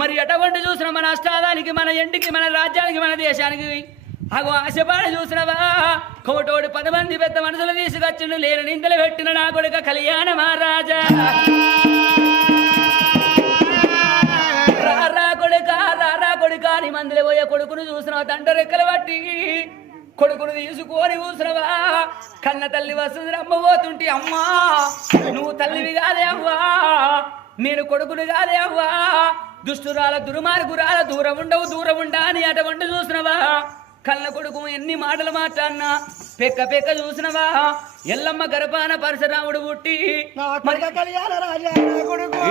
మరి ఎటువంటి చూసిన మన అష్టాదానికి మన ఇంటికి మన రాజ్యానికి మన దేశానికి అగో ఆశపాడ చూసినవా కోటోడు 10 మంది పెద్ద మనుషులు తీసుకొచ్చిండు లేని నిందలు పెట్టిన నా కొడుక కళ్యాణ మహారాజా రారా కొడుక అని మందిలో పోయే కొడుకును చూసినావా తండ్రి రెక్కలు పట్టి కొడుకును తీసుకొని కూసినవా కన్న తల్లి వస్తుంది అమ్మబోతుంటే అమ్మా నువ్వు తల్లివి కాదే అవ్వా నేను కొడుకుని కాదే అవ్వా దుష్టురాల దుర్మార్గురాల దూరం ఉండా అని అటువంటి చూసినవా కళ్ళ కొడుకు ఎన్ని మాటలు మాట్లాడినా పెక్క చూసినవా ఎల్లమ్మ గర్భాన పరశురాముడు పుట్టి కళ్యాణ రాజా కొడుకు